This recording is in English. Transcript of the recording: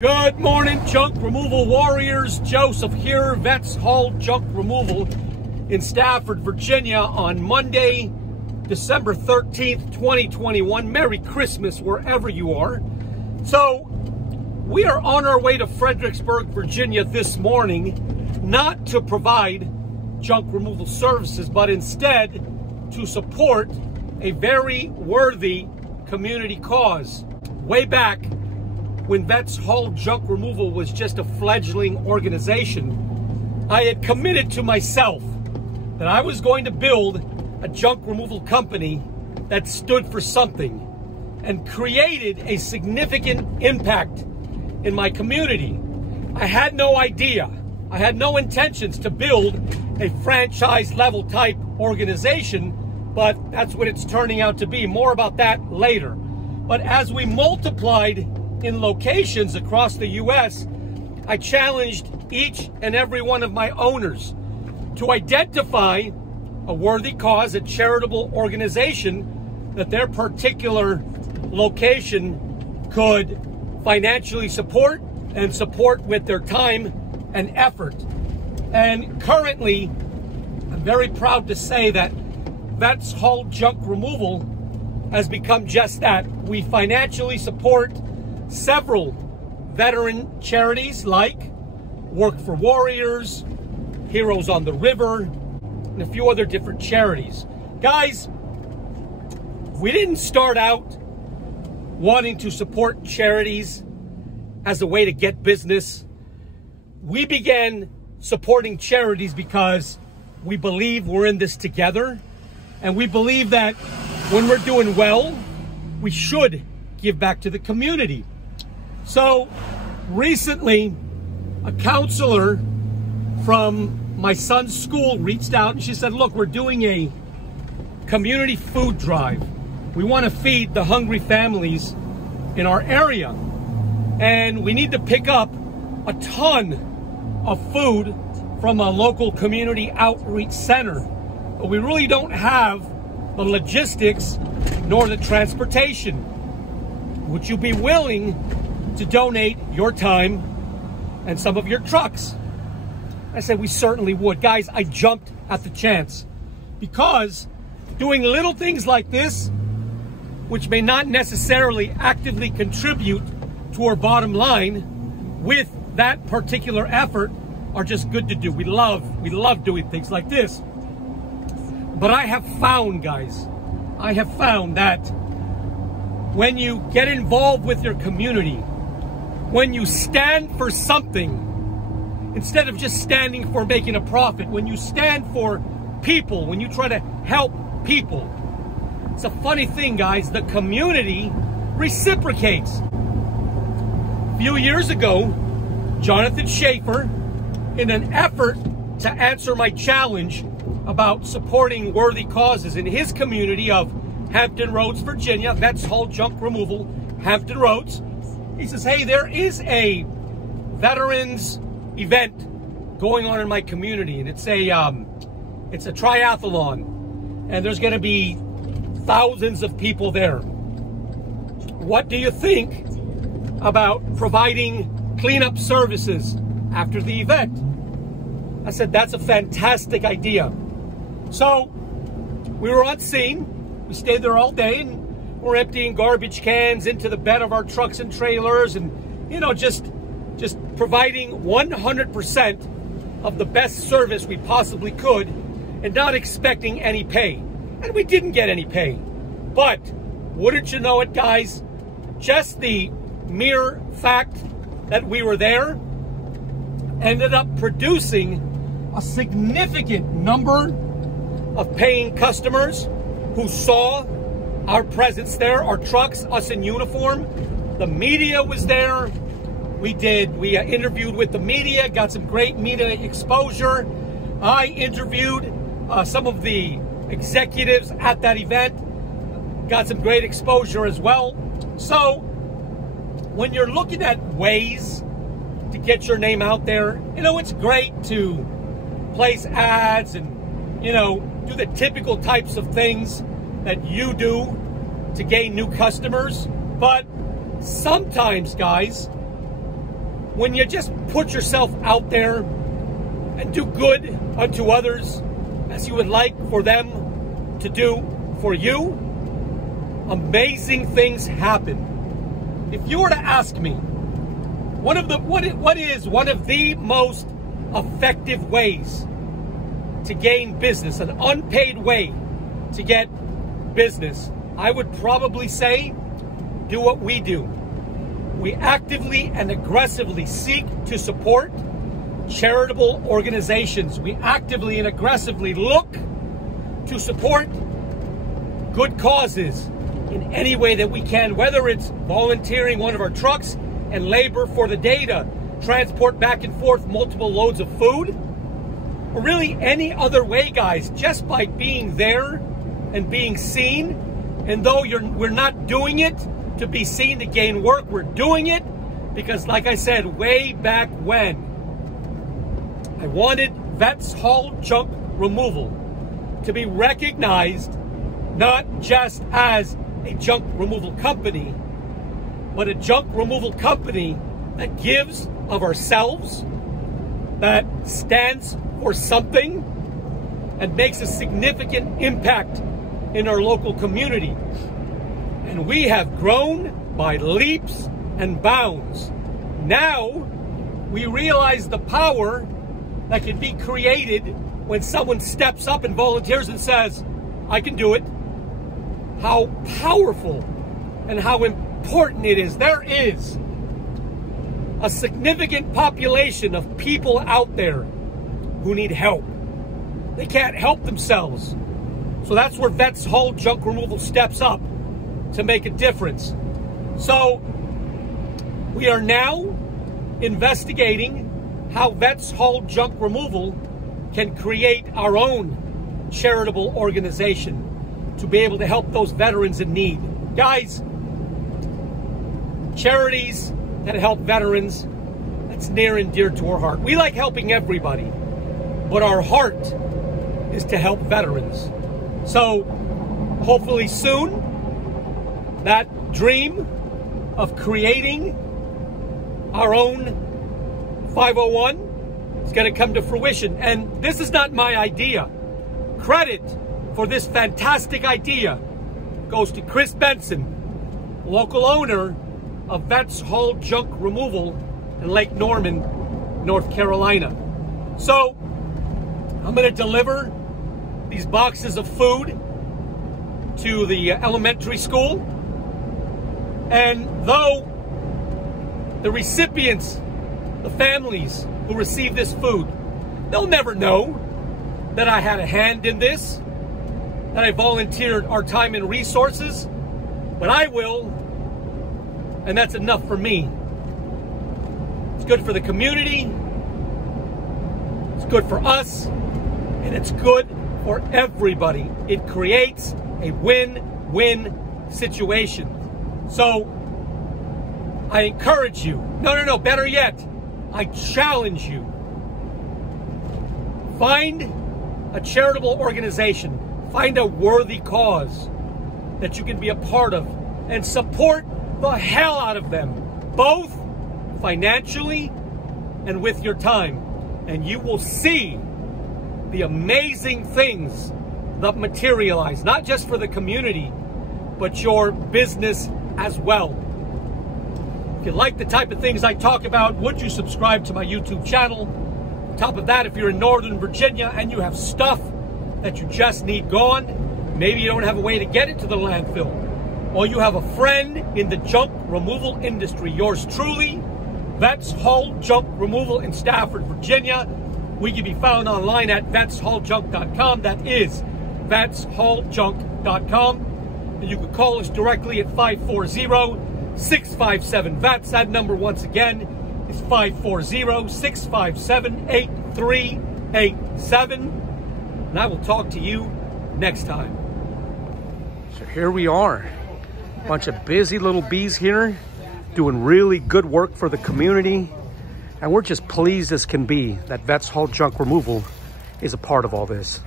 Good morning, junk removal warriors. Joseph here, Vets Haul Junk Removal in Stafford, Virginia on Monday, December 13th, 2021. Merry Christmas wherever you are. So, we are on our way to Fredericksburg, Virginia this morning, not to provide junk removal services, but instead to support a very worthy community cause. Way back, when Vets Haul Junk Removal was just a fledgling organization, I had committed to myself that I was going to build a junk removal company that stood for something and created a significant impact in my community. I had no idea, I had no intentions to build a franchise level type organization, but that's what it's turning out to be. More about that later. But as we multiplied in locations across the U.S., I challenged each and every one of my owners to identify a worthy cause, a charitable organization that their particular location could financially support and support with their time and effort. And currently, I'm very proud to say that Vets Haul Junk Removal has become just that. We financially support several veteran charities like Work for Warriors, Heroes on the River, and a few other different charities. Guys, we didn't start out wanting to support charities as a way to get business. We began supporting charities because we believe we're in this together, and we believe that when we're doing well, we should give back to the community. So recently, a counselor from my son's school reached out and she said, look, we're doing a community food drive. We want to feed the hungry families in our area. And we need to pick up a ton of food from a local community outreach center. But we really don't have the logistics nor the transportation. Would you be willing to donate your time and some of your trucks? I said, we certainly would. Guys, I jumped at the chance because doing little things like this, which may not necessarily actively contribute to our bottom line, with that particular effort are just good to do. We love doing things like this. But I have found, guys, I have found that when you get involved with your community, when you stand for something, instead of just standing for making a profit, when you stand for people, when you try to help people, it's a funny thing, guys, the community reciprocates. A few years ago, Jonathan Schaefer, in an effort to answer my challenge about supporting worthy causes in his community of Hampton Roads, Virginia, Vets Haul Junk Removal, Hampton Roads, he says, hey, there is a veterans event going on in my community, and it's a triathlon, and there's going to be thousands of people there. What do you think about providing cleanup services after the event? I said, that's a fantastic idea. So we were on scene. We stayed there all day, and we're emptying garbage cans into the bed of our trucks and trailers, and, you know, just providing 100% of the best service we possibly could and not expecting any pay. And we didn't get any pay. But wouldn't you know it, guys, just the mere fact that we were there ended up producing a significant number of paying customers who saw our presence there, our trucks, us in uniform. The media was there. We interviewed with the media, got some great media exposure. I interviewed some of the executives at that event, got some great exposure as well. So when you're looking at ways to get your name out there, you know, it's great to place ads and, you know, do the typical types of things that you do to gain new customers. But sometimes, guys, when you just put yourself out there and do good unto others as you would like for them to do for you, amazing things happen. If you were to ask me, what is one of the most effective ways to gain business, an unpaid way to get business, I would probably say, do what we do. We actively and aggressively seek to support charitable organizations. We actively and aggressively look to support good causes in any way that we can, whether it's volunteering one of our trucks and labor for the day to transport back and forth multiple loads of food, or really any other way, guys, just by being there and being seen. And though we're not doing it to be seen to gain work, we're doing it because, like I said, way back when, I wanted Vets Haul Junk Removal to be recognized not just as a junk removal company, but a junk removal company that gives of ourselves, that stands for something, and makes a significant impact in our local community. And we have grown by leaps and bounds. Now we realize the power that can be created when someone steps up and volunteers and says, I can do it. How powerful and how important it is. There is a significant population of people out there who need help. They can't help themselves. So that's where Vets Haul Junk Removal steps up to make a difference. So we are now investigating how Vets Haul Junk Removal can create our own charitable organization to be able to help those veterans in need. Guys, charities that help veterans, that's near and dear to our heart. We like helping everybody, but our heart is to help veterans. So hopefully soon, that dream of creating our own 501 is going to come to fruition. And this is not my idea. Credit for this fantastic idea goes to Chris Benson, local owner of Vets Haul Junk Removal in Lake Norman, North Carolina. So I'm going to deliver these boxes of food to the elementary school. And though the recipients, the families who receive this food, they'll never know that I had a hand in this, that I volunteered our time and resources, but I will, and that's enough for me. It's good for the community, it's good for us, and it's good for everybody. It creates a win-win situation. So I encourage you, no, better yet, I challenge you. Find a charitable organization, find a worthy cause that you can be a part of, and support the hell out of them, both financially and with your time. And you will see the amazing things that materialize, not just for the community, but your business as well. If you like the type of things I talk about, would you subscribe to my YouTube channel? On top of that, if you're in Northern Virginia and you have stuff that you just need gone, maybe you don't have a way to get it to the landfill, or you have a friend in the junk removal industry, yours truly, Vets Haul Junk Removal in Stafford, Virginia. We can be found online at vetshauljunk.com. That is vetshauljunk.com. And you can call us directly at 540-657-VETS. That number, once again, is 540-657-8387. And I will talk to you next time. So here we are. A bunch of busy little bees here, doing really good work for the community. And we're just pleased as can be that Vets Haul Junk Removal is a part of all this.